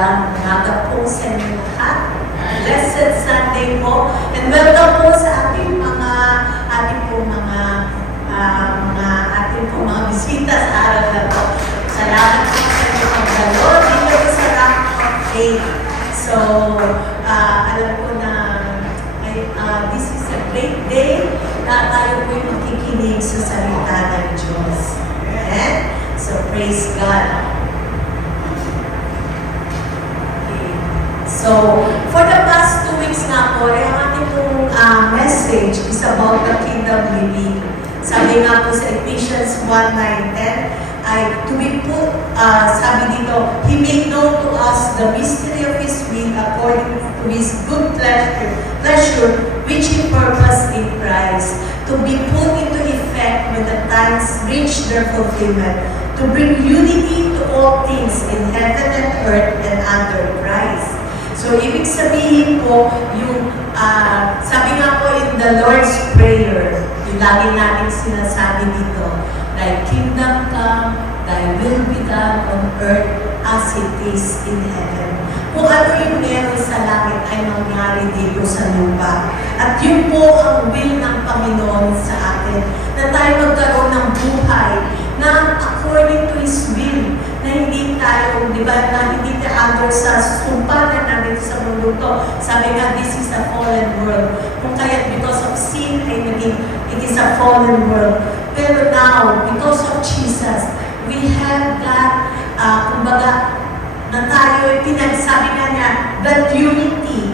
Magandang umaga po sa inyo lahat. Blessed Sunday po. And welcome po sa ating mga bisita sa araw na po. Salamat po sa inyo pagdalo dito sa Rock of Faith. So, alam ko na this is a great day na tayo po yung makikinig sa salita ng Diyos. Amen? So, praise God. So, for the past 2 weeks na po, ang ating pong message is about the kingdom living. Sabi nga po sa Ephesians 1:9-10, ay to be put, sabi dito, He made known to us the mystery of His will according to His good pleasure which He purposed in Christ, to be put into effect when the times reach their fulfillment, to bring unity to all things in heaven and earth and under Christ. So, ibig sabihin po, yung, sabi nga po in the Lord's Prayer, yung lagi natin sinasabi dito, Thy kingdom come, Thy will be done on earth as it is in heaven. Kung ano yung meron sa langit ay mangyari dito sa lupa. At yun po ang will ng Panginoon sa atin, na tayo magkaroon ng buhay na according to His will, na hindi tayo, di ba, na hindi tayo sa sumpanan natin sa mundo to. Sabi nga, this is a fallen world. Kung kaya because of sin ay naging, it is a fallen world. Pero now, because of Jesus, we have that, kumbaga, na tayo, pinagsabi nga niya, that unity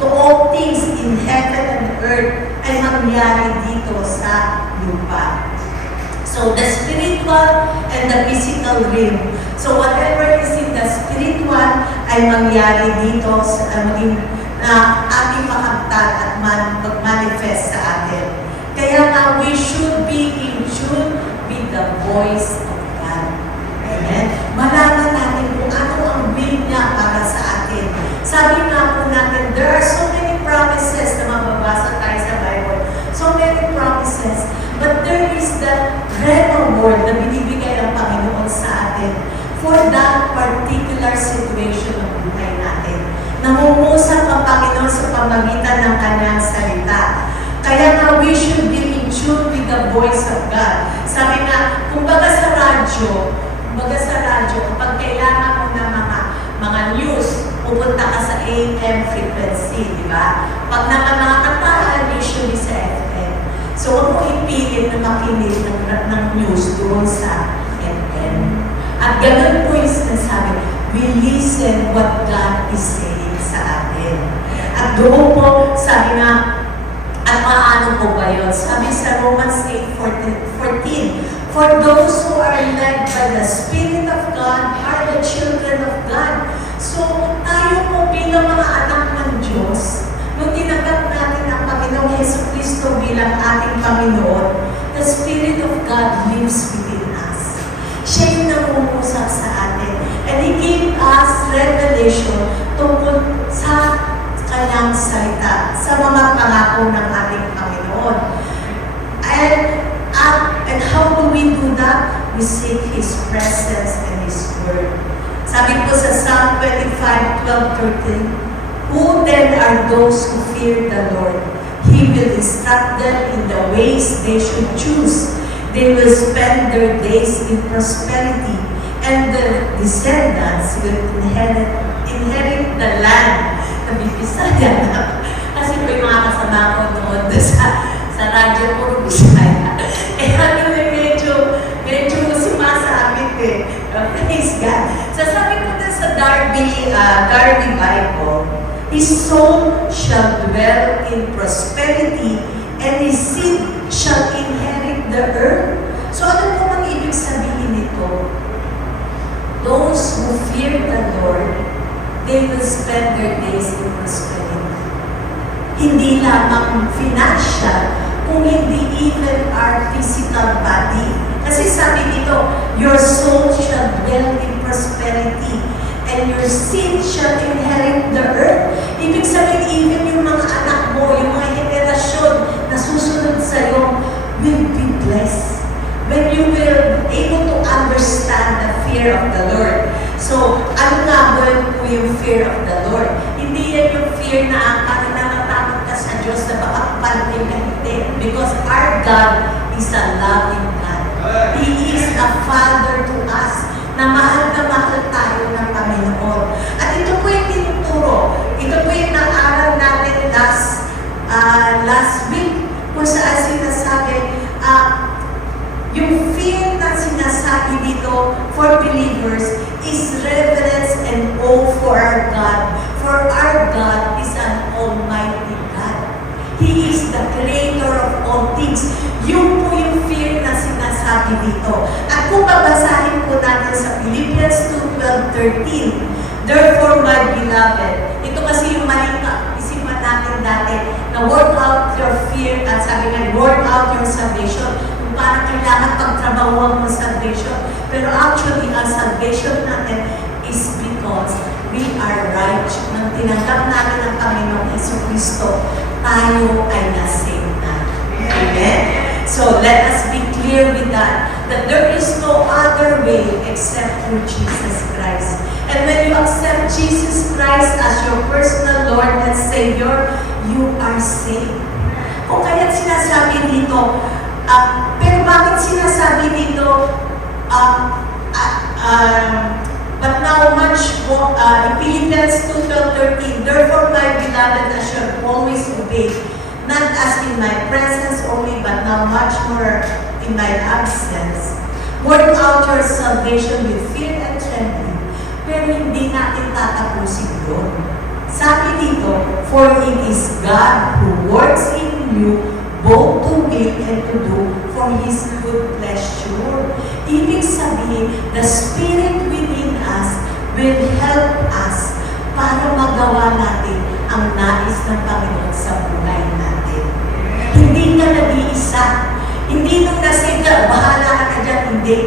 to all things in heaven and earth ay mangyari dito sa lupa. So, the spiritual and the physical realm. So, whatever is in the spiritual ay mangyari dito sa ating makamtan at mag-manifest sa atin. Kaya nga, we should be in tune with the voice of God. Amen? Malaman natin kung ano ang will niya para sa atin. Sabi nga po natin, there are so many promises na mababasa tayo sa Bible. So many promises. But there is the reward na binibigay ng Panginoon sa atin for that particular situation ng buhay natin. Nangungusap ang Panginoon sa pamagitan ng Kanyang salita. Kaya nga, we should be in tune with the voice of God. Sabi nga, kumbaga sa radyo, kapag kailangan mo ng mga news, pupunta ka sa AM frequency, di ba? Pag naman mga kantahan, usually sa FM. So, huwag mo ipilit na makinig ng news doon sa FM. At ganun po yung sinasabi, we listen what God is saying sa atin. At doon po, sabi nga, at paano po ba yun? Sabi sa Romans 8:14, for those who are led by the Spirit of God are the children of God. So, tayo po bilang mga anak ng Diyos, nung tinanggap natin ang Panginoong Jesucristo bilang ating Panginoon, the Spirit of God lives within us. Siya yung nangungusap sa atin. And He gave us revelation tungkol sa Kanyang salita, sa mga pangako ng ating Panginoon. And how do we do that? We seek His presence and His word. Sabi po sa Psalm 25:12-13, who then are those who fear the Lord? He will instruct them in the ways they should choose. They will spend their days in prosperity, and their descendants will inherit the land. Bisaya na. Kasi po yung mga kasama ko noon sa radyo ko, Bisaya. Eh, ano medyo sumasabit eh. Praise God. So, sabi ko na sa Darby Bible, His soul shall dwell in prosperity, and His seed shall inherit the earth. So, ano po ang ibig sabihin nito? Those who fear the Lord, they will spend their days in prosperity. Hindi lamang financial, kung hindi even our physical body. Kasi sabi dito, your soul shall dwell in prosperity, and your seed shall inherit the earth. Ibig sabihin, even yung mga anak mo, yung mga henerasyon na susunod sa'yo, will be blessed. When you will able to understand the fear of the Lord. So, ano nga ba po yung fear of the Lord. Hindi yan yung fear na natatakot ka sa Diyos na baka palpin ka, hindi. Because our God is a loving God. He is a Father to us, na mahal tayo ng Panginoon. At ito po yung tinuturo. Ito po yung naaral natin last week, kung saan sinasabi, yung fear na sinasabi dito for believers is reverence and awe for our God. For our God is an almighty God. He is the creator of all things. Yun po yung fear na sinasabi dito. At kung babasahin po natin sa Philippians 2:12-13, therefore, my beloved, ito kasi yung maling isipan natin dati, na work out your fear, at sabi nga, work out your salvation. Kung parang kailangan pagtrabahuan mo salvation. Pero actually, ang salvation natin is because we are righteous. Nang tinanggap natin ang Panginoon Jesucristo, tayo ay na-save na. Amen? So, let us be clear with that there is no other way except through Jesus Christ. And when you accept Jesus Christ as your personal Lord and Savior, you are saved. O kaya sinasabi dito, pero bakit sinasabi dito, but now much more, Philippians 2:12-13, therefore my beloved, I shall always obey, not as in my presence only, but now much more in my absence. Work out your salvation with fear and trembling. Pero hindi natin tatapusin yun. Sabi dito, for it is God who works in you both to will and to do for His good pleasure. Ibig sabihin, the Spirit within us will help us para magawa natin ang nais ng Panginoon sa buhay natin. Hindi ka nag-iisa. Hindi nung nasave ka, bahala ka na dyan. Hindi.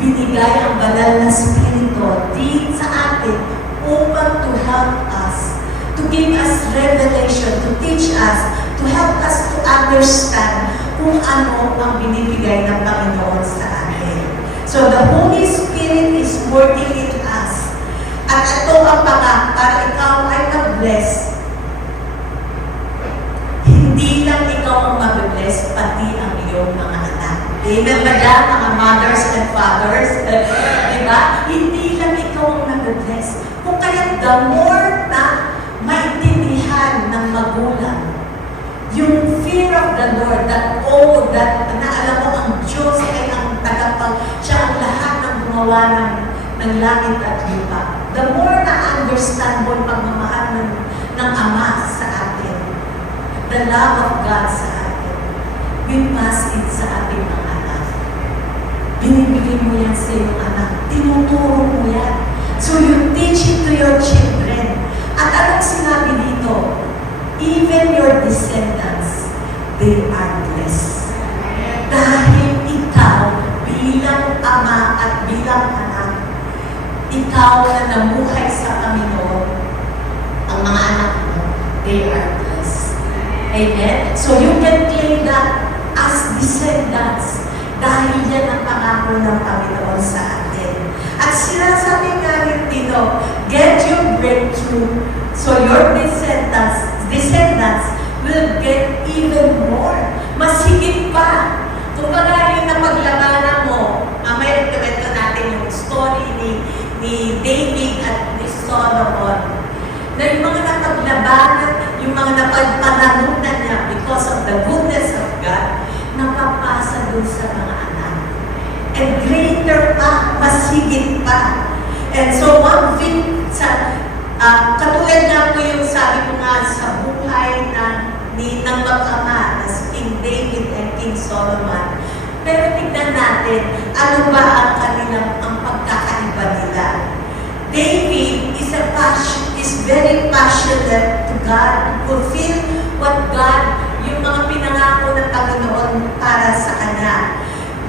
Binigay ang banal na Spirito din sa atin upang to help us, to give us revelation, to teach us, to help us to understand kung ano ang binibigay ng Panginoon sa atin. So the Holy Spirit is working in us. At ito ang para ikaw ay mag-bless. Hindi lang ikaw ang mag-bless, pati ang iyong mga anak. Amen ba yan, mga mothers and fathers? Diba? Hindi lang ikaw ang mag-bless. Kung kaya the more na maintindihan ng magulang, yung fear of the Lord, that na alam mo ang Diyos ay ang siya ang lahat ng gumawa ng langit at lupa. The more na understand mo yung pagmamahal ng Ama sa atin, the love of God sa atin, we pass it sa ating mga anak. Binibigay mo yan sa iyong anak. Tinuturo mo yan. So you teach it to your children. At anong sinabi dito? Even your descendants, they are blessed. Dahil ikaw, bilang ama at bilang anak, ikaw na namuhay sa Panginoon, ang mga anak mo, they are blessed. Amen? So you can claim that as descendants dahil yan ang pangako ng Panginoon sa atin. At sinasabi nga rin dito, get your breakthrough so your descendants will get even more. Mas higit pa. Kung baga yung napaglabanan mo, may kwento natin yung story ni David at ni Solomon. Na yung mga napaglabanan, yung mga napagpanalunan niya because of the goodness of God, napapasa dun sa mga anak. And greater pa, mas higit pa. And so one thing, katulad nga po yung sabi ko nga sa buhay ng mag-ama, na King David and King Solomon. Pero tignan natin, ano ba ang pagkakaiba nila? David is very passionate to God, fulfill what God, yung mga pinangako ng Panginoon para sa kanya.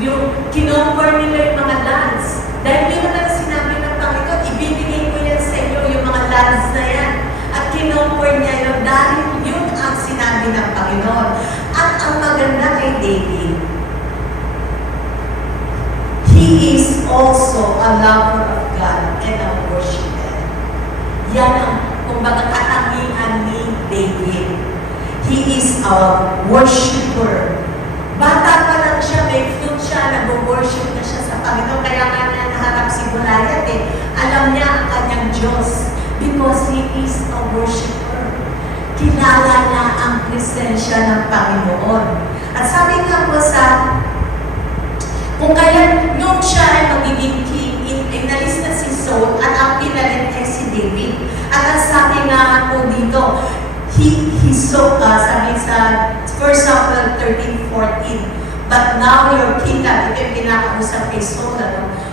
Yung kinomper nila yung mga lands. Dahil yun na sinabi ng Panginoon, ibibigay ko yan sa inyo, yung mga lands na yan. At kinomper niya yun dahil yun ang sinabi ng Panginoon. At ang maganda kay David, he is also a lover of God and a worshiper. Yan ang, kumbaga, katangian ni David. He is a worshiper. Bata pa lang siya, may flute siya, nag-worship na siya sa Panginoon. Kaya nga niya naharap si Goliath eh. Alam niya ang kanyang Diyos because he is a worshiper. Kilala niya ang presensya ng Panginoon. At sabi nga po kung kaya nung siya ay magiging king, inalis na si Saul at ang pinalit ay si David. At ang sabi nga po dito, sabi sa 1 Samuel 13:14, but now your kingdom, ito yung kinakausap kay Saul,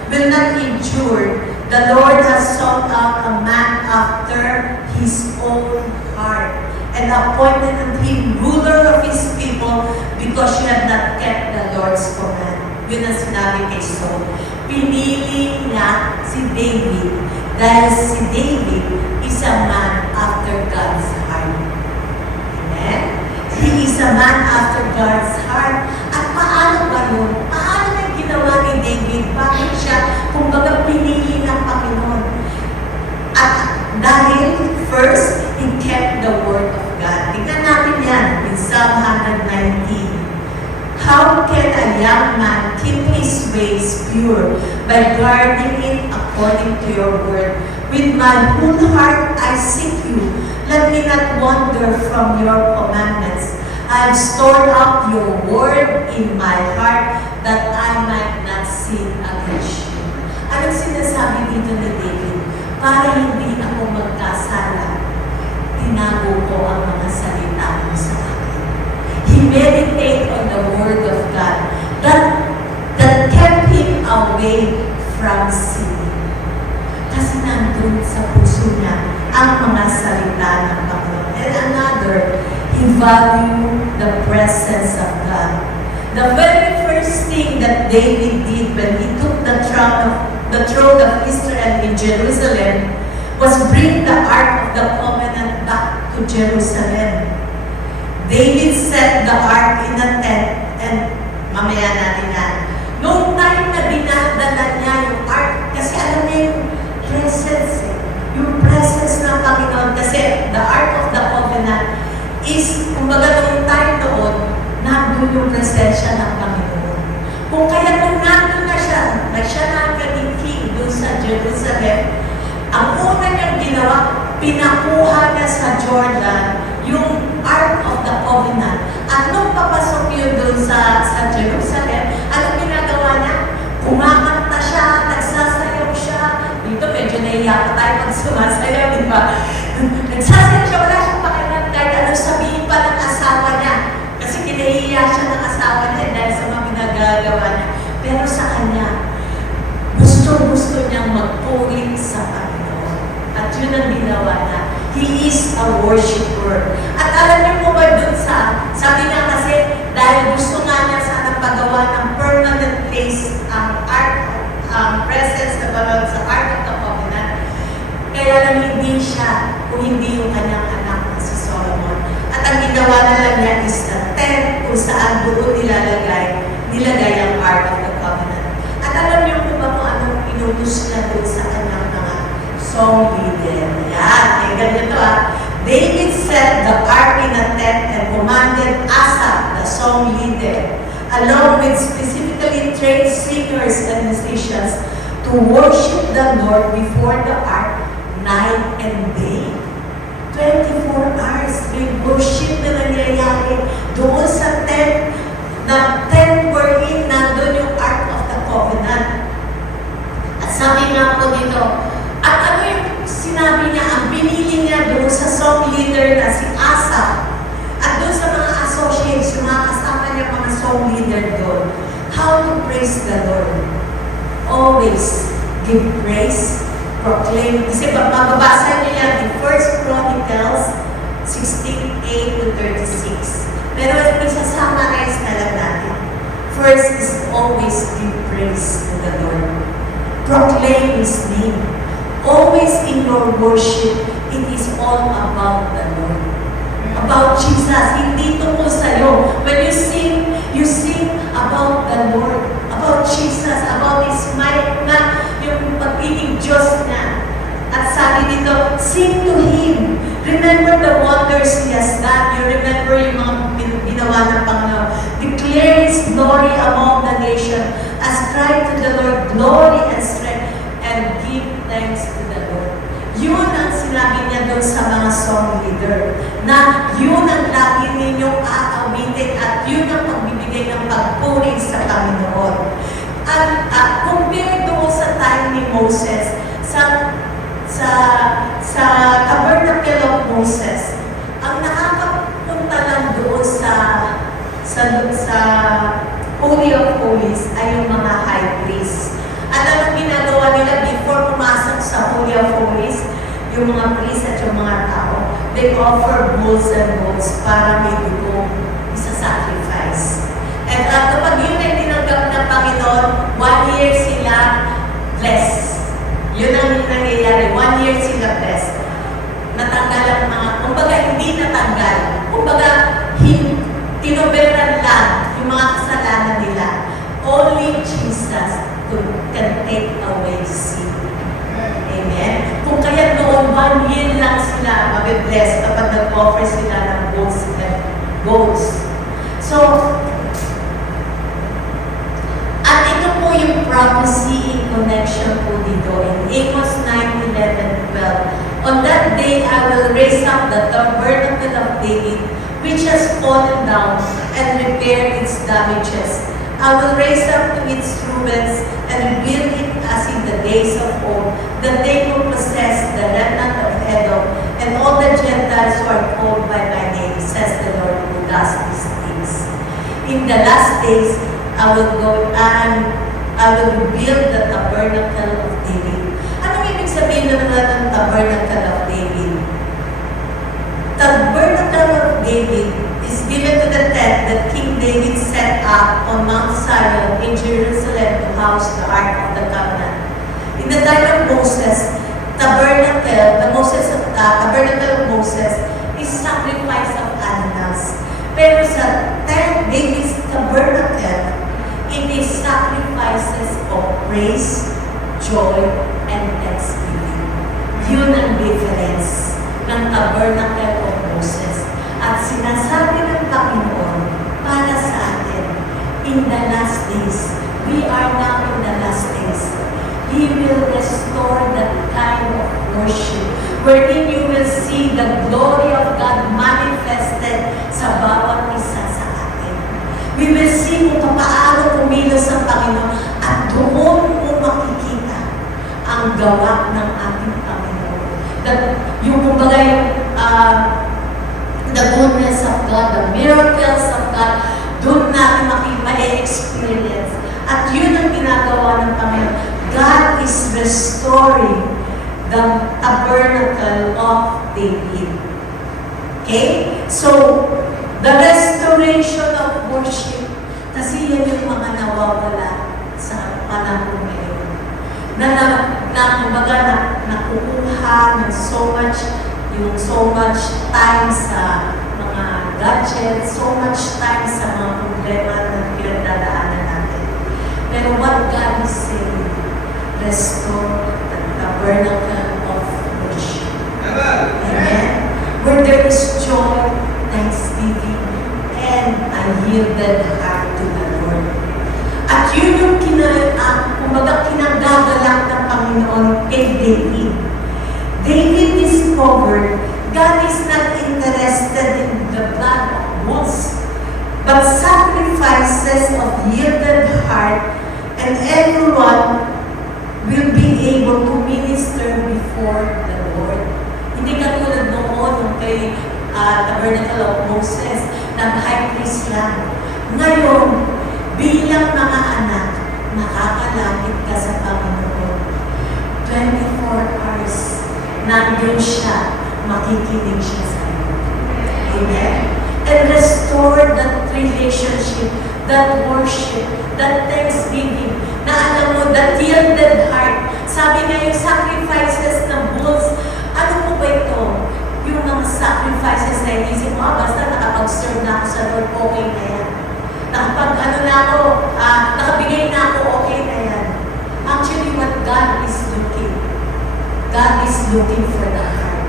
will not endure. The Lord has sought out a man after his own heart and appointed him ruler of his people because you have not kept the Lord's command. Yun ang sinabi kay Saul. Pinili niya si David dahil si David is a man after God's heart. Amen? He is a man after God's heart. At paano ba yun? Paano na ginawa ni David? Bakit siya, kumbaga, pinili ng Panginoon? At dahil, first, he kept the word of God. Tingnan natin yan in Psalm 119. How can a young man keep his ways pure by guarding it according to your word? With my whole heart I seek you. Let me not wander from your commandments. I have stored up your word in my heart that I might not sin against you. Anong sinasabi dito ni David? Para hindi ako magkasala, tinago ko ang mga salita mo sa akin. He meditated on the word of God that kept him away from sin. Kasi nandun sa puso niya ang mga salita ng Panginoon. And another, he valued the presence of God. The very first thing that David did when he took the throne of Israel in Jerusalem was bring the Ark of the Covenant back to Jerusalem. David set the ark in a tent, and mamaya natin yan. Noong time na binadala niya yung ark, kasi alam niya yung presence, yung presence ng Panginoon, kasi the Ark of the Covenant is, kumbaga noong time doon, nandun yung presensya ng Panginoon. Kung kaya nung nandun na siya na ang naging king doon sa Jerusalem, ang una niyang ginawa, pinakuha niya sa Jordan yung Ark of the Covenant. At nung papasok yun doon sa Jerusalem, anong ginagawa niya? Kumakanta siya, nagsasayaw siya. Dito medyo nahiya pa tayo pag sumasayaw, di ba? Nagsasayaw siya, wala siyang pakialam kahit anong sabihin pa ng asawa niya. Kasi kinahiya siya ng asawa niya dahil sa mga ginagagawa niya. Pero sa kanya, gusto niyang magpuri sa Panginoon. At yun ang ginawa niya. He is a worshiper. At alam niyo po ba dun sabi niya kasi, dahil gusto nga niya sana pagawa ng permanent place ang presence na balon sa Ark of the Covenant, kaya lang hindi siya, kung hindi yung kanyang anak na si Solomon. At ang ginawa na lang niya is the tent kung saan doon nilagay ang Ark of the Covenant. At alam niyo po ba kung anong inutos niya doon sa kanyang mga song leader? Yan, ay ganito David set the ark in a tent and commanded Asaph, the song leader, along with specifically trained singers and musicians, to worship the Lord before the ark night and day. 24 hours, may worship na nangyayari doon sa tent, the tent wherein nandun yung Ark of the Covenant. At sabi nga po dito, at ano yung sinabi niya, ang pinili niya doon sa song leader na si Asaph, at doon sa mga associates, yung mga kasama niya mga song leader doon, how to praise the Lord. Always give praise, proclaim. Kasi mababasa niyo yan in 1 Chronicles 16:8-36. Pero isa-summarize na lang natin. First is always give praise to the Lord. Proclaim His name. Always in your worship, it is all about the Lord. About Jesus. Hindi tungkol sa'yo. When you sing about the Lord. About Jesus. About His might na yung pagiging Diyos na. At sabi dito, sing Remember the wonders He has done. You remember yung mga ginawa ng Panginoon. Declare His glory among the nation. Ascribe to the Lord glory and strength, and give thanks to the Lord. Yun ang sinabi niya doon sa mga song leader, na yun ang lagi ninyong aawitin at yun ang pagbibigay ng pagpuri sa Panginoon. At compare doon sa time ni Moses, sa tabernacle of Moses, ang nakakapunta lang doon sa Holy of Holies ay yung mga high priests. At anong ginagawa nila before pumasok sa Holy of Holies? Yung mga priests at yung mga tao, they offer bulls and goats para may dugo sa sacrifice. At kapag yun ay tinanggap ng Panginoon, 1 year sila blessed. Yun ang nangyayari. 1 year sila blessed. Natanggal ang mga, kumbaga hindi natanggal. Kumbaga, tinuberan lang yung mga kasalanan nila. Only Jesus can take away sin. Amen? Kung kaya noon, 1 year lang sila mabibless kapag nag-offer sila ng bulls and goats. So, at ito po yung prophecy in connection po dito in Amos 9:11-12. On that day, I will raise up the tabernacle of David, which has fallen down, and repair its damages. I will raise up to its ruins and rebuild it as in the days of old, that they will possess the remnant of Edom and all the Gentiles who are called by my name, says the Lord who does these things. In the last days, I will go and I will rebuild the tabernacle of David. Anong ibig sabihin ng tabernacle of David? Tabernacle of David is given to the tent that King David set up on Mount Zion in Jerusalem to house the Ark of the Covenant. In the time of Moses, tabernacle of Moses is sacrifice of animals. Pero sa tent David's tabernacle, it is sacrifices of praise, joy, and thanksgiving. Yun ang difference ng tabernacle of Moses. At sinasabi ng Panginoon para sa atin, in the last days, we are now in the last days, He will restore that kind of worship wherein you will see the glory of God manifested sa bawat isa sa atin. We will see kung paano kumilos ang Panginoon at doon mo makikita ang gawa ng ating Panginoon. Yung kumbaga yung the goodness of God, the miracles of God, doon natin ma-experience. At yun ang ginagawa ng Panginoon. God is restoring the tabernacle of David. Okay? So, the restoration of worship, kasi yan yung mga nawawala sa panahon ngayon. Kumbaga, nakukuha ng so much time sa mga gadgets, so much time sa mga problema na pinagdadaanan natin. Pero what God is saying, restore the tabernacle of worship. Amen? Where there is joy, thanksgiving, and a yielded heart to the Lord. At yun yung kinagagalak ng Panginoon kay David. David discovered God is not interested in the blood of bulls, but sacrifices of yielded heart, and everyone will be able to minister before the Lord. Hindi katulad noon yung kay Tabernacle of Moses, nag-high priest lang. Ngayon, bilang mga anak, makakalapit ka sa Panginoon. 24 hours, nandun siya, makikinig siya sa iyo. Amen? And restore that relationship, that worship, that thanksgiving, na alam mo, that yielded heart. Sabi niya yung sacrifices ng bulls, ano po ba ito? Yung mga sacrifices na inisip mo, basta nakapag-serve na ako sa Lord, okay na yan. Nakabigay na ako, okay na yan. Actually, what God is looking for the heart.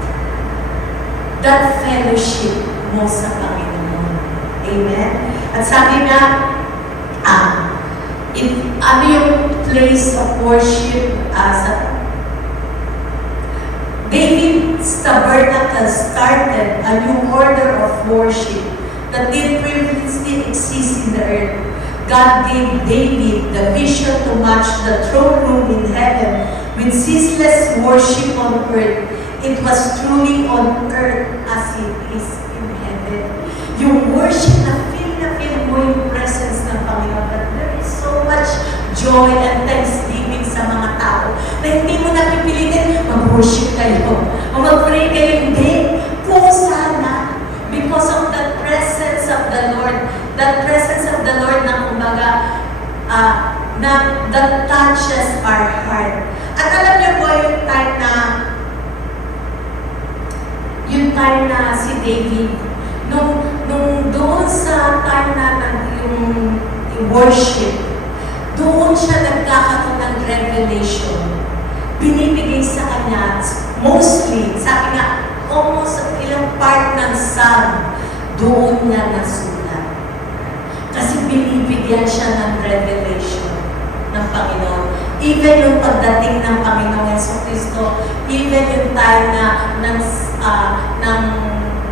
that fellowship mo sa Panginoon. Amen? At sabi nga, ano yung place of worship sa David's tabernacle started a new order of worship that didn't previously exist in the earth. God gave David the vision to match the throne room in heaven with ceaseless worship on earth. It was truly on earth as it is in heaven. Yung worship na feel mo yung presence ng Panginoon. But there is so much joy and thanksgiving sa mga tao na hindi mo napipilitin, mag-worship kayo, o mag-pray kayo, hindi. Pusa na. Because of the presence of the Lord, that presence of the Lord na kumbaga, that touches our heart. At alam niyo po yung time na si David, nung doon sa time na yung worship, doon siya nagkakaroon ng revelation. Binibigay sa kanya, mostly, sabi nga, almost ilang part ng psalm, doon niya nasulat. Kasi binibigyan siya ng revelation ng Panginoon. Even yung pagdating ng Panginoon Jesucristo, even yung time na ng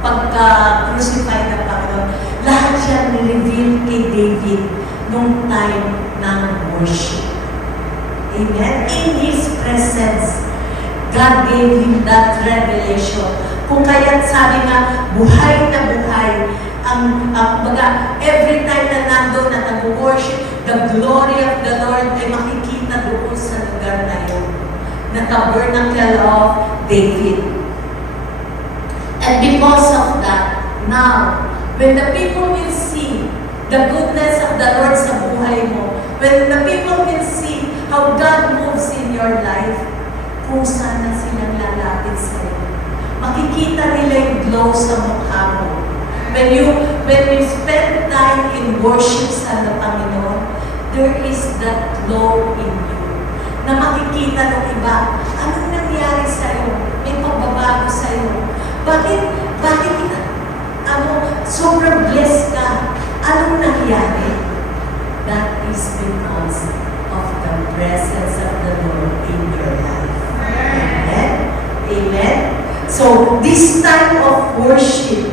pagka-crucify ng Panginoon, lahat siya nireveal kay David nung time ng worship. Amen? In His presence, God gave him that revelation. Kung kaya't sabi nga, buhay na buhay, every time na nandun na nag-worship, the glory of the Lord ay makikita doon sa lugar na yun. Na tabernacle of David. And because of that, now, when the people will see the goodness of the Lord sa buhay mo, when the people will see how God moves in your life, kung sana silang lalapit sa'yo. Makikita nila yung glow sa mukha mo. When you spend time in worship sa Panginoon, there is that glow in you. Na makikita ng iba, anong nangyari sa'yo? May pagbabago sa'yo. Bakit sobrang blessed ka? Anong nangyari? That is because of the presence of the Lord in your life. Amen? Amen? So, this type of worship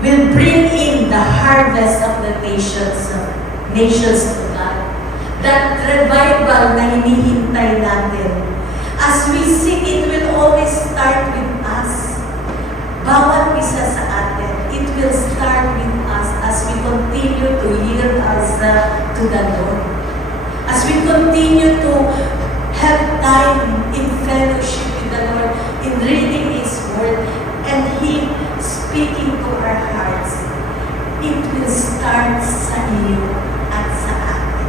will bring in the harvest of the nations to God. That revival na hinihintay natin. As we sing, it will always start with us. Bawat isa sa atin, it will start with us as we continue to yield ourselves to the Lord. As we continue to have time in fellowship with the Lord, in reading His Word, and Him speaking to our hearts, it will start sa iyo at sa atin.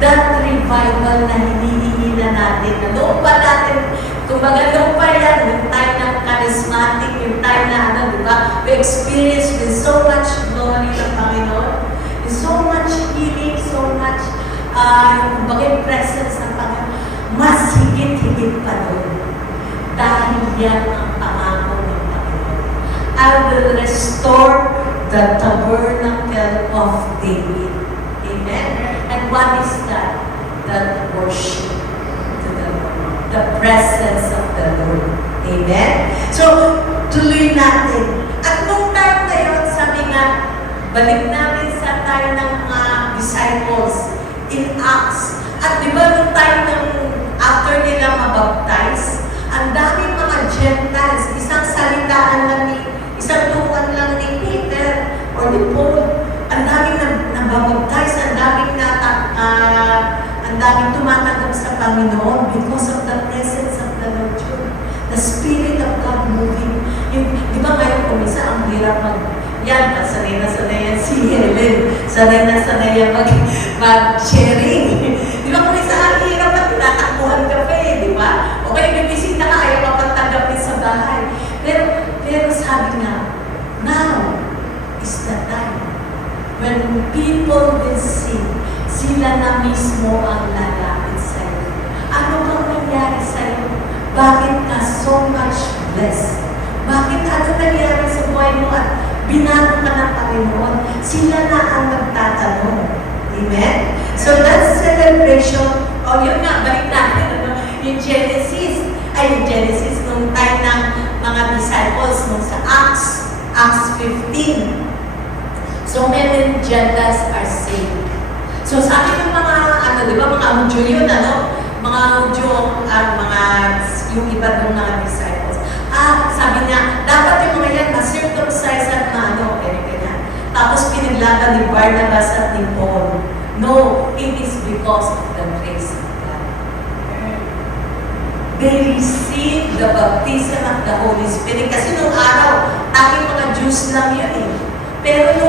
That revival na hinihingi na natin, na noon pa natin, kumbaga noon pa yan, yung time ng charismatic, yung time na we experience with so much glory ng Panginoon, with so much healing, so much kumbaga yung presence ng Panginoon, mas higit-higit pa doon. Dahil yan ang pangako ng Panginoon. I will restore the tabernacle of David. Amen? And what is that? That worship to the Lord. The presence of the Lord. Amen? So, tuloy natin. At nung time na yun, sabi nga, balik natin sa time ng mga disciples in Acts. At di ba nung time ng after nila mabaptize, ang daming mga Gentiles, isang salitaan lang isang tuwan lang ni Peter or ni Paul, ang daming nababaptize, ang daming tumatanggap sa Panginoon because of the presence of the Lord. The Spirit of God moving. Di ba ngayon kung isa ang hirap yan, sanay na yan si Helen, sanay na yan mag-sharing. Di ba kung isa ang hirap at tinatakbuhan ka pa di ba? Okay, bibisita ka, ayaw kapagtanggapin sa bahay. Pero sabi nga, now is the time when people will sing, sila na mismo ang lalapit sa'yo. Ano bang nangyari sa'yo? Bakit ka so much blessed. Bakit? Ano nangyari sa buhay mo at binago ka ng Panginoon? Sila na ang magtatanong. Amen? So that's celebration. O yun nga, balik natin. Yung Genesis, nung time ng mga disciples, nung sa Acts 15. So many Gentiles are saved. So sabi ng mga, di ba, mga Hudyo yun, mga Hudyo, yung iba ng mga disciples. Sabi niya, dapat yung mga yan, ma-circumcise at ganyan. Tapos pinaglaban ni Barnabas at ni Paul. No, it is because of the grace of God. They received the baptism of the Holy Spirit. Kasi nung araw, tanging mga Jews lang yun eh. Pero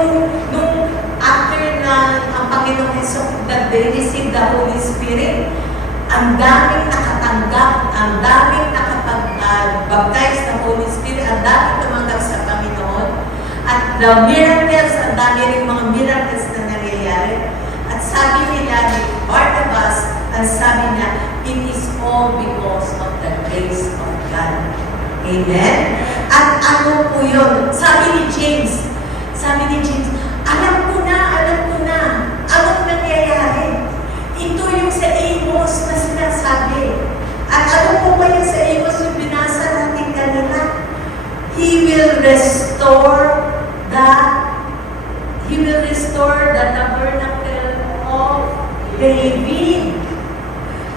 nung after na ang Panginoong Hesus, that they received the Holy Spirit, ang daming nakatanggap, ang daming nakapag-baptize ng Holy Spirit, ang daming tumanggap sa Panginoon. At the miracles, ang dami rin mga miracles na nangyayari. At sabi nila ni Barnabas, ang sabi niya, it is all because of the grace of God. Amen? At ano po yun? Sabi ni James, alam ko na, anong nangyayari? Ito yung sa Amos na sinasabi. At ano po ba yung sa Amos yung binasa natin kanina? He will restore the tabernacle of David.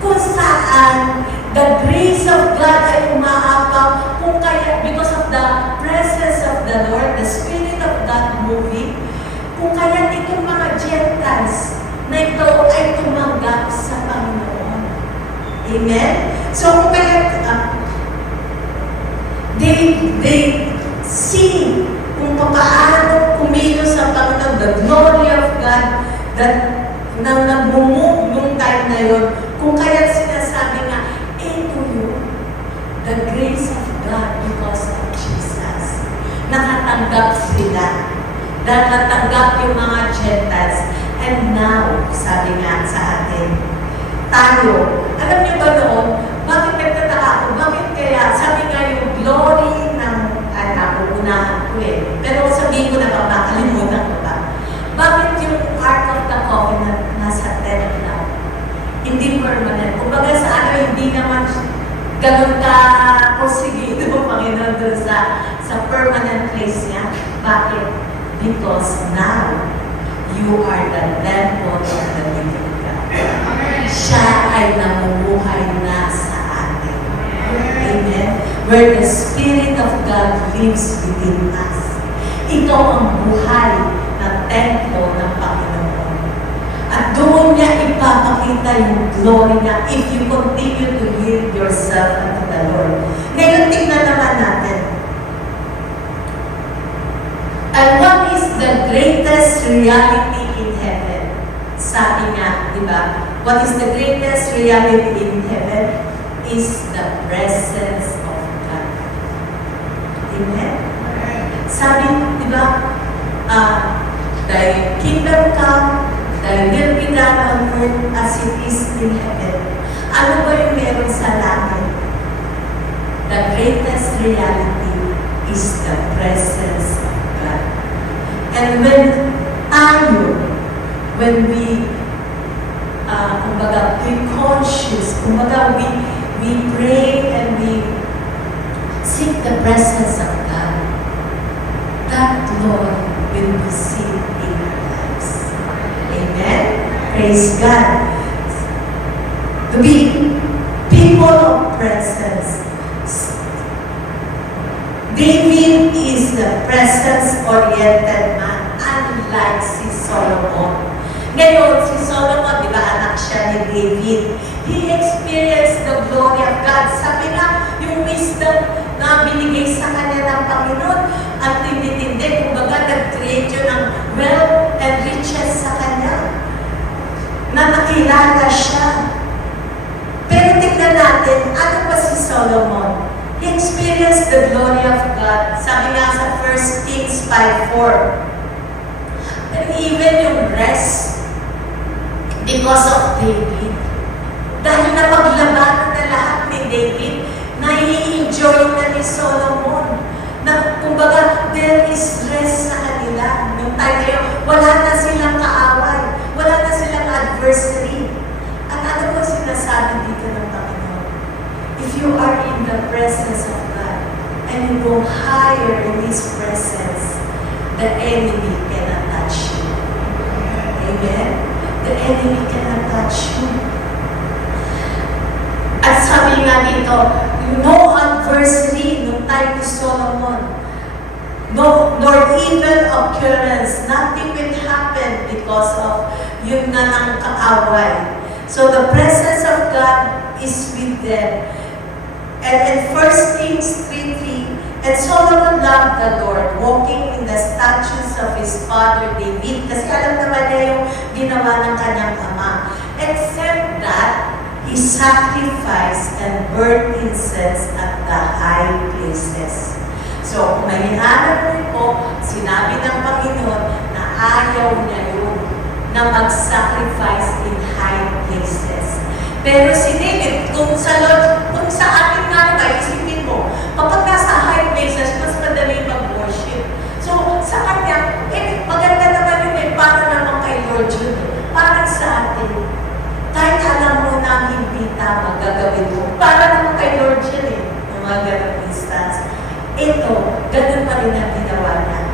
Kung saan the grace of God ay umaapaw, kung kaya, because of the presence of the Lord, the Spirit of God moving, kung kaya itong mga Gentiles na ito ay tumanggap sa Panginoon. Amen? So, kung kaya, they see kung paano kumilos sa Panginoon, the glory of God, that nang nag-move nung time na yun, kung kaya sinasabi nga, ito yun, the grace of God because of Jesus. Nakatanggap sila. Nakatanggap yung mga Gentiles. And now, sabi nga sa atin, tayo, alam niyo ba noon, bakit nagtataka ako? Bakit kaya, sabi nga yung glory ng unahan ko eh. Pero sabihin ko na ba, makalimutan ko ba? Bakit yung Ark of the Covenant nasa tent lang? Hindi permanent. Kumbaga sa hindi naman ganun ka porsigido, Panginoon, doon sa permanent place niya. Bakit? Because now, you are the temple of the living God. Siya ay namumuhay na sa atin. Amen? Where the Spirit of God lives within us. Ikaw ang buhay na templo ng Panginoon. At doon niya ipapakita yung glory niya if you continue to yield yourself unto the Lord. Ngayon, tingnan naman natin. And what is the greatest reality in heaven? Sabi nga, di ba? What is the greatest reality in heaven? Is the presence of God. Amen? Sabi, di ba? Thy kingdom come, thy will be done on earth as it is in heaven. Ano ba yung meron sa langit? The greatest reality is the presence of God. And when we kumbaga, we conscious, kumbaga, we pray and we seek the presence of God, that Lord will be seen in our lives. Amen? Praise God. To be people of presence. David is the presence-oriented man, unlike si Solomon. Ngayon, si Solomon, di ba, anak siya ni David. He experienced the glory of God. Sabi nga, yung wisdom na binigay sa kanya ng Panginoon at tindi-tindi, kumbaga, nag-create yun ng wealth and riches sa kanya. Na nakilala siya. Pero tignan natin, ano pa si Solomon? He experienced the glory of God. Sabi nga sa 1 Kings 5:4. And even yung rest, because of David, dahil napaglabanan na lahat ni David, nai-enjoy na ni Solomon. Na, kumbaga, there is rest sa kanila. Nung time na yun, wala na silang kaaway. Wala na silang adversary. At ano po sinasabi dito ng Panginoon? If you are in the presence of God, and you go higher in His presence, the enemy cannot touch you. Amen? The enemy cannot touch you. At sabi nga dito, no adversity nung time ni Solomon, nor evil occurrence, nothing will happen because of yun na ng kaaway. So the presence of God is with them. And 1 Kings 3:3, and Solomon loved the Lord, walking in the statutes of his father David. Kasi alam naman niya yung ginawa ng kanyang ama. Except that, he sacrificed and burned incense at the high places. So, kung may hinahanap po, sinabi ng Panginoon na ayaw niya yun, na mag-sacrifice in high places. Pero si David, kung sa ating nga naman, isipin mo, kapag nasa high places, mas madali mag-worship. So, sa kanya, maganda naman yun para naman kay Lord yun. Parang sa atin, kahit alam mo na hindi tama gagawin mo, para naman kay Lord yun ng mga ganong instance. Ito, ganun pa rin ang ginawa niya.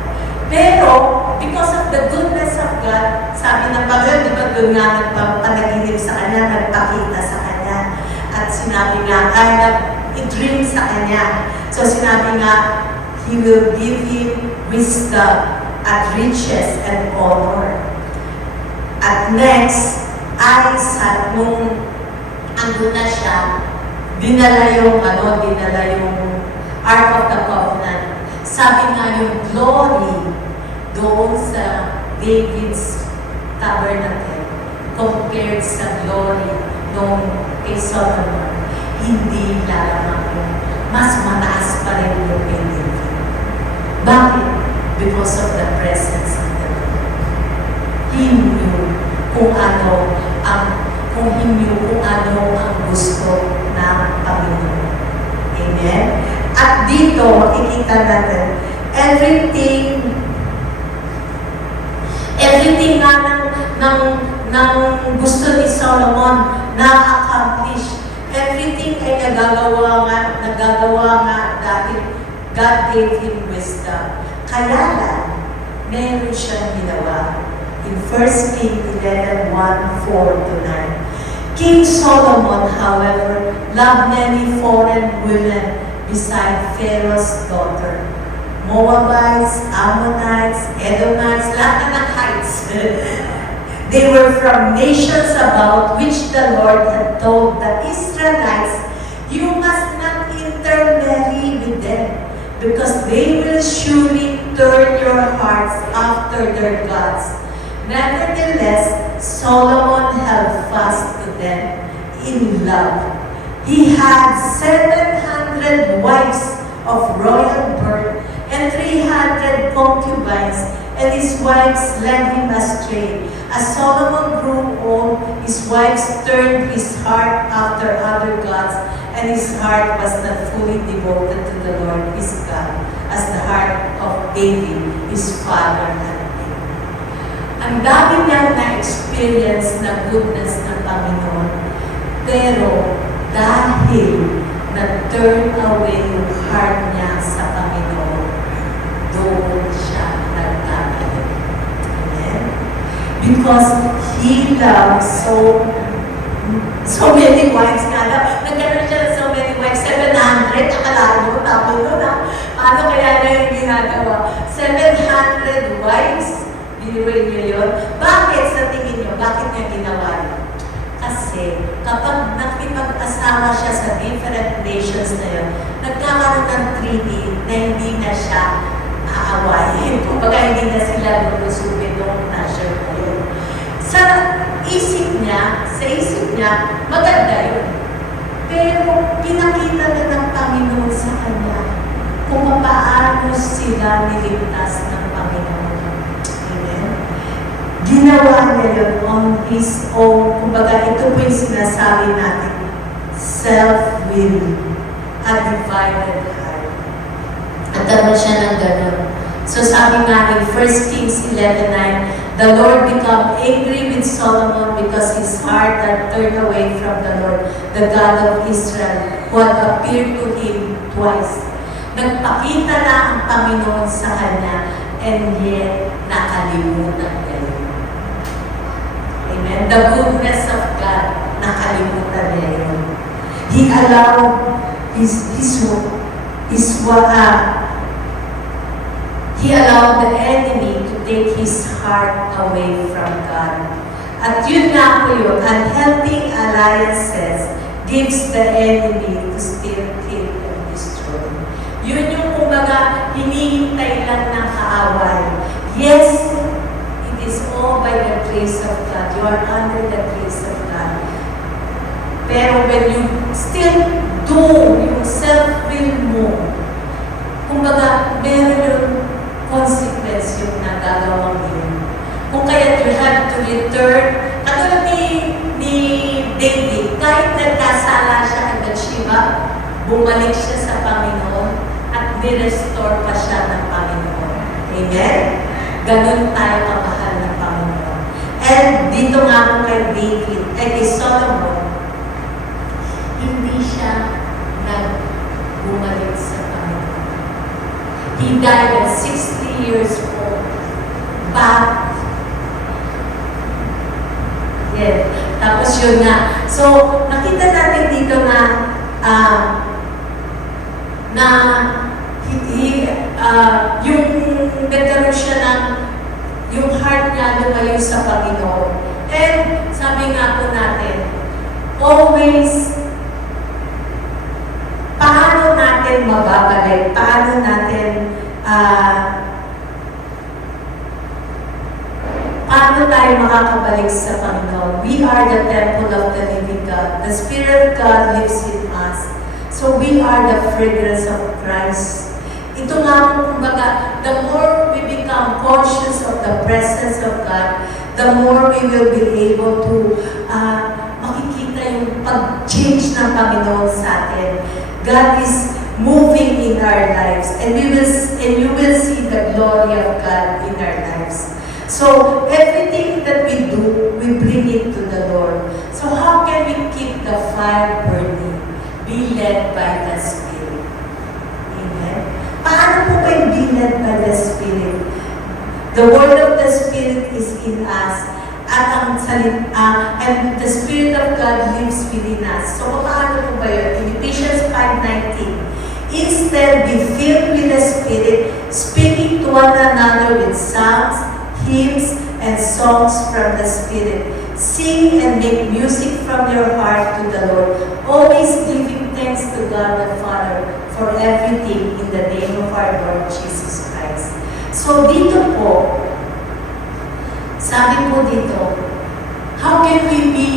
Pero, because of the goodness of God, sabi ng Panginoon, di ba doon nga nagpapanaginip sa kanya, nagpakita sa kanya. At sinabi nga, ay nag-dream sa kanya. So sinabi nga, He will give him wisdom at riches and honor. At next, ay nung andun na siya, dinala yung Ark of the Covenant. Sabi nga yung glory doon sa David's tabernacle compared sa glory nung kay Solomon, hindi lamang yung mas mataas pa rin yung kay David. Bakit? Because of the presence of the Lord. He knew kung ano ang gusto ng Panginoon. Amen? At dito, ikita natin, everything nga ng gusto ni Solomon na-accomplish. Everything ay nagagawa nga dahil God gave him wisdom. Kaya lang, meron siyang ginawa. In 1 Kings 11:1-4-9. King Solomon, however, loved many foreign women beside Pharaoh's daughter. Moabites, Ammonites, Edomites, lahat ng heights. They were from nations about which the Lord had told the Israelites, you must not intermarry with them, because they will surely turn your hearts after their gods. Nevertheless, Solomon held fast to them in love. He had 700 wives of royal birth and 300 concubines, and his wives led him astray. As Solomon grew old, his wives turned his heart after other gods, and his heart was not fully devoted to the Lord his God, as the heart of David, his father, had been. Ang dami niyang na-experience na goodness ng Panginoon, pero dahil na-turn away yung heart niya sa Panginoon, doon siya nagkamali. Amen? Because he loved so many wives nga daw. Nagkaroon siya ng so many wives. 700, akala mo, tapos doon ha. Paano kaya niya yung ginagawa? 700 wives. Giniway niyo yun. Bakit sa tingin niyo? Bakit niya ginawa yun? Kasi kapag nakipag-asawa siya sa different nations na yun, nagkakaroon ng treaty na hindi na siya aawayin. Kumbaga hindi na sila lulusubin nung nation na yun. Sa isip niya, maganda yun. Pero pinakita na ng Panginoon sa kanya kung paano sila niligtas ng Panginoon. Amen? Ginawa niya yun on his own. Kumbaga, ito po yung sinasabi natin, self-will, a divided heart. Nagkaroon siya ng ganun. So sabi nga in 1 Kings 11:9, the Lord became angry with Solomon because his heart had turned away from the Lord, the God of Israel, who had appeared to him twice. Nagpakita na ang Panginoon sa kanya, and yet nakalimutan niya yun. Amen? The goodness of God, nakalimutan niya yun. He allowed He allowed the enemy to take his heart away from God. At yun nga po yun, unhealthy alliances gives the enemy to steal, kill, and destroy. Yun yung kumbaga, hinihintay lang ng kaaway. Yes, it is all by the grace of God. You are under the grace of God. Pero when you still do yung self-will mo, kumbaga, meron yung consequence yung nagagawang yun. Kung kaya you have to return, katulad ni David, kahit nagkasala siya kay Bathsheba, bumalik siya sa Panginoon at nirestore pa siya ng Panginoon. Amen? Ganun tayo kamahal ng Panginoon. And dito nga po kay David, kay Solomon, hindi siya nagbumalik sa Panginoon. He died at 60 years old. But, yeah. Tapos yun nga. So, nakita natin dito na yung nagkaroon siya ng yung heart niya lumayo sa Panginoon. And sabi nga po natin, always, paano natin mababalik? Paano natin paano tayo makakabalik sa Panginoon? We are the temple of the living God. The Spirit of God lives in us. So we are the fragrance of Christ. Ito nga, kumbaga, the more we become conscious of the presence of God, the more we will be able to makikita yung pag-change ng Panginoon sa atin. God is moving in our lives, and you will see the glory of God in our lives. So everything that we do, we bring it to the Lord. So how can we keep the fire burning? Be led by the Spirit. Amen. Paano po kayo be led by the Spirit? The word of the Spirit is in us, and the Spirit of God lives within us. So paano po ba yun? In Ephesians 5:19, instead be filled with the Spirit, speaking to one another with psalms, hymns, and songs from the Spirit. Sing and make music from your heart to the Lord, always giving thanks to God the Father for everything in the name of our Lord Jesus Christ. So dito po, sabi po dito, how can we be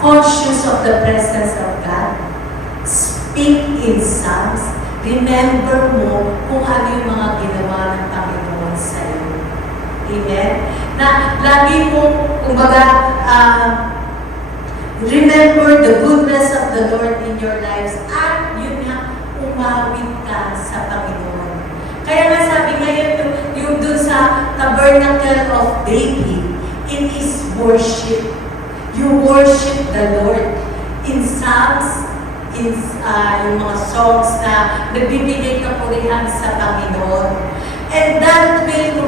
conscious of the presence of God? Speak in psalms. Remember mo kung ano yung mga ginawa ng Panginoon sa iyo. Amen? Na lagi mo, kumbaga, remember the goodness of the Lord in your lives, at yun nga, umawit ka sa Panginoon. Kaya nga sabi ngayon, yung dun sa tabernacle of David, it is worship. You worship the Lord in psalms, in yung mga songs na nagbibigay kapurihan sa Panginoon. And that will,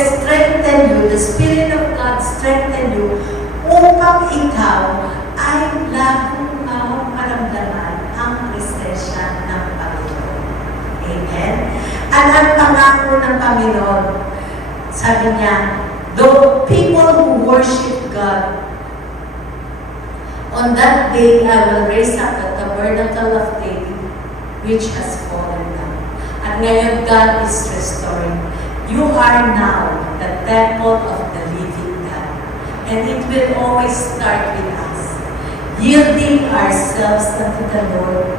strengthen you, the Spirit of God strengthen you, upang ikaw ay lagong maramdaman ang presensya ng Panginoon. Amen? At ang pangako ng Panginoon, sabi niya, the people who worship God, on that day, I will raise up the tabernacle of David, which has fallen down. At ngayon, God is restoring. You are now the temple of the living God. And it will always start with us. Yielding ourselves unto the Lord.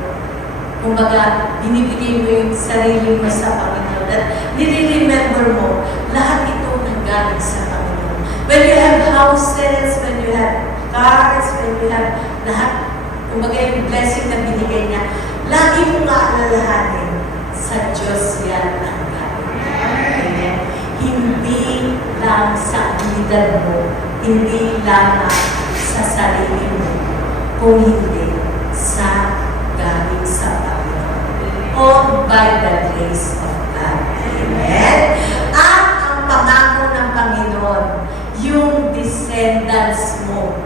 Kumbaga, binibigay mo yung sarili mo sa Panginoon. At nire-remember mo, lahat ito nanggaling sa Panginoon. When you have houses, when you have cars, when you have lahat, Kumbaga yung blessing na binigay niya, lagi mo maalalahanin, sa Diyos yan ang galing. Amen? Hindi lang sa abilidad mo, hindi lang sa sarili mo, kung hindi sa galing sa Panginoon. All by the grace of God. Amen? At ang pangako ng Panginoon, yung descendants mo,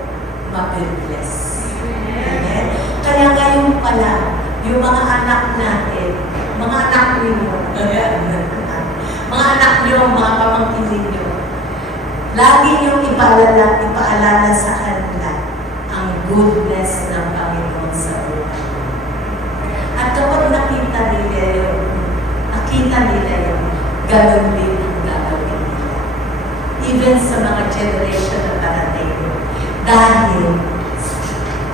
mabibless. Amen? Kaya ngayon pala, yung mga anak natin, mga anak ninyo, mga anak nyo, mga pamangkin ninyo, lagi nyo ipaalala sa kanila ang goodness ng Panginoon sa buhay. At kapag nakita nila yun, ganun din ang gagawin nila. Even sa mga generation na parating. Dahil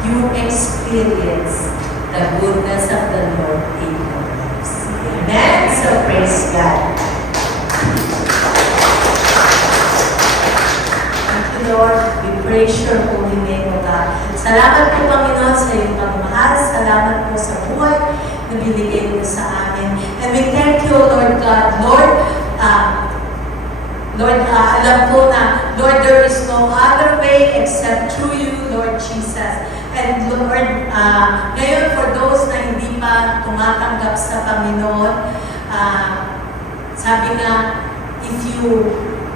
you experience the goodness of the Lord in your lives. Amen? So praise God. Thank you, Lord. We praise your holy name, O God. Salamat po, Panginoon, sa iyong pagmamahal. Salamat po sa buhay na binigay mo sa amin. And we thank you, Lord God. Lord, alam ko na, Lord, there is no other way except through you, Lord Jesus. And Lord, ngayon for those na hindi pa tumatanggap sa Panginoon, sabi nga,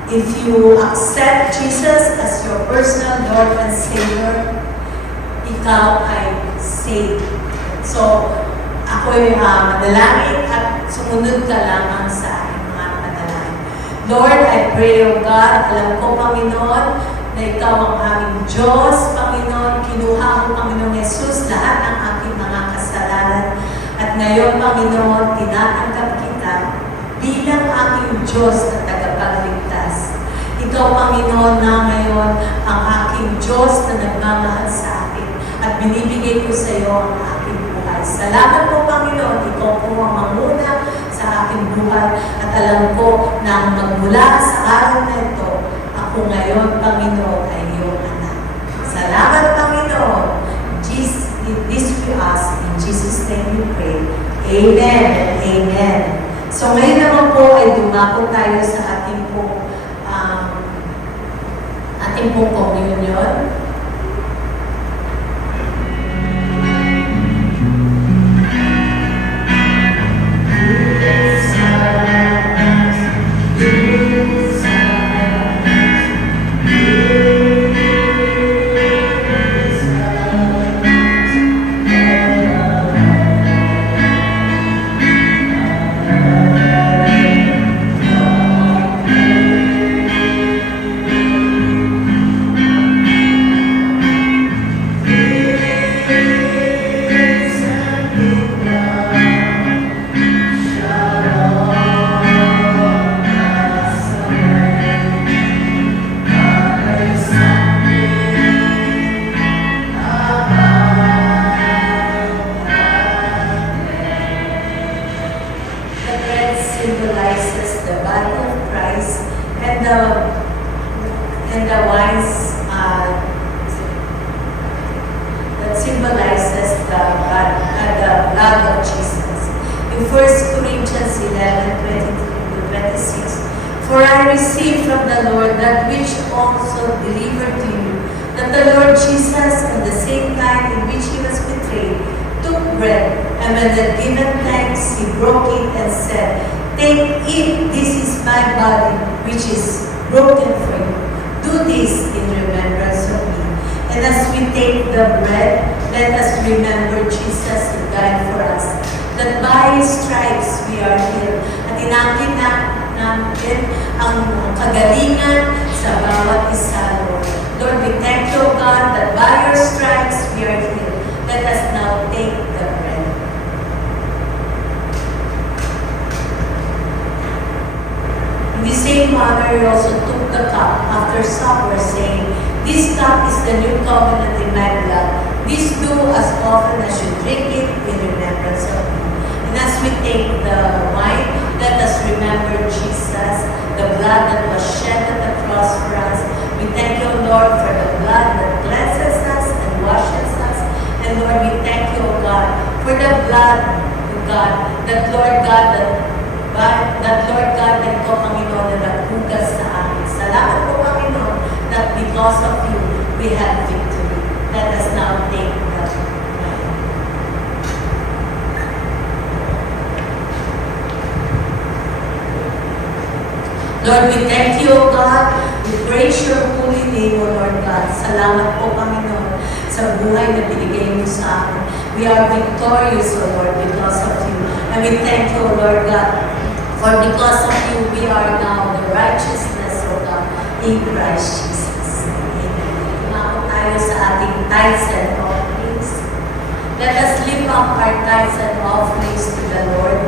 if you accept Jesus as your personal Lord and Savior, ikaw ay saved. So, ako'y manalangin at sumunod ka lamang sa aking mga panalangin. Lord, I pray, O God, alam ko, Panginoon, na ikaw ang aming Diyos, Panginoon. Kinuha mo, Panginoon Jesus, lahat ng aking mga kasalanan. At ngayon, Panginoon, tinatanggap kita bilang aking Diyos na tagapagligtas. Ikaw, Panginoon, na ngayon ang aking Diyos na nagmamahal sa akin at binibigay ko sa iyo ang aking buhay. Salamat po, Panginoon. Ikaw po ang manguna sa aking buhay at alam ko na magmula sa araw na ito, ako ngayon, Panginoon, ay iyong anak. Salamat, Panginoon. This we ask. In Jesus' name we pray. Amen and amen. So ngayon naman po ay dumako tayo sa ating pong communion. Symbolizes the body of Christ, and the wines that symbolizes the blood of Jesus. In 1 Corinthians 11:23-26, for I received from the Lord that which also delivered to you, that the Lord Jesus, at the same time in which he was betrayed, took bread, and when had given thanks, he broke it and said, "Take it, this is my body, which is broken for you. Do this in remembrance of me." And as we take the bread, let us remember Jesus who died for us, that by His stripes we are healed. At inangkin natin ang kagalingan sa bawat isa, Lord. Lord, we thank you, God, that by your stripes we are healed. Let us now take the bread. In the same manner, he also took the cup after supper, saying, "This cup is the new covenant in my blood. This do as often as you drink it in remembrance of me." And as we take the wine, let us remember Jesus, the blood that was shed at the cross for us. We thank you, Lord, for the blood that cleanses us and washes us. And Lord, we for the blood of God, that Lord God, that Lord God, na ito, Panginoon, na naghugas sa amin. Salamat po, Panginoon, that because of you, we have victory. Let us now take that. Lord, we thank you, O God. We praise your holy name, O Lord God. Salamat po, Panginoon, sa buhay na binigay mo sa amin. We are victorious, O Lord, because of you. And we thank you, O Lord God, for because of you, we are now the righteousness, O God, in Christ Jesus. Amen. Tumako tayo sa ating tithes and offerings. Let us lift up our tithes and offerings to the Lord.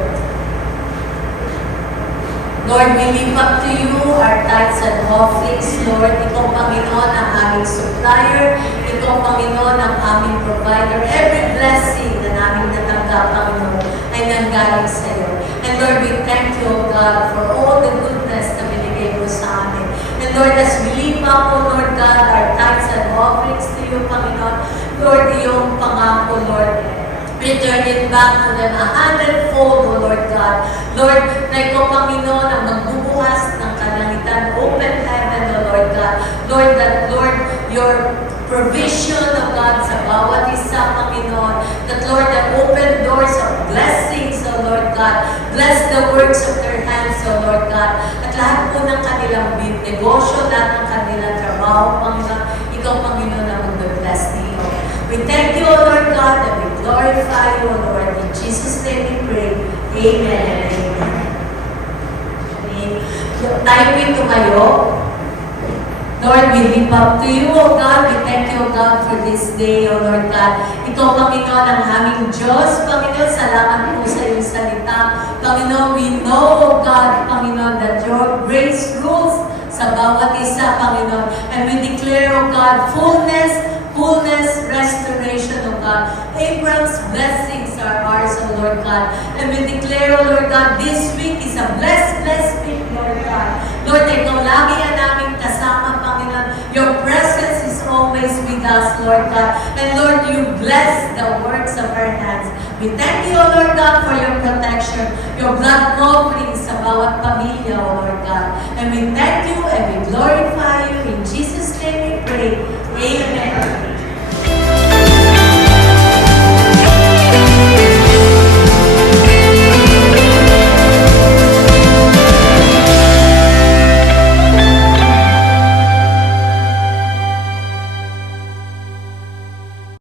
Lord, we lift up to you our tithes and offerings, Lord. Ikaw, Panginoon, ang aming supplier. Ikaw, Panginoon, ang aming provider. Every blessing na namin natanggap, Panginoon, ay nanggaling sa iyo. And Lord, we thank you, O God, for all the goodness na binigay mo sa amin. And Lord, as we lift up, O Lord God, our tithes and offerings to you, Panginoon, Lord, iyong pangako, Lord, return it back to them 100-fold, O Lord God. Lord, na ikaw, Panginoon, ang magbubukas ng kalangitan, open heaven, O Lord God. Lord, that, Lord, your provision, O God, sa bawat isa, Panginoon, that, Lord, that open doors of blessings, O Lord God. Bless the works of their hands, O Lord God. At lahat po ng kanilang negosyo, lahat ng kanilang trabaho, Panginoon, ikaw, Panginoon, ang mag-bless niyo. We thank you, O Lord God, and we glorify you, O Lord. In Jesus' name we pray. Amen and amen. Amen. Tayo po'y tumayo. Lord, we lift up to you, O God. We thank you, O God, for this day, O Lord God. Ikaw, Panginoon, ang aming Diyos. Panginoon, salamat po sa iyong salita. Panginoon, we know, O God, Panginoon, that your grace rules sa bawat isa, Panginoon. And we declare, O God, fullness, restoration, O God. Abraham's blessings are ours, O Lord God. And we declare, O Lord God, this week is a blessed week, Lord God. Lord, ikaw lagi ang aming kasama, Panginoon. Your presence is always with us, Lord God. And Lord, you bless the works of our hands. We thank you, O Lord God, for your protection, your blood covering sa bawat pamilya, O Lord God. And we thank you and we glorify you. In Jesus' name we pray. Amen.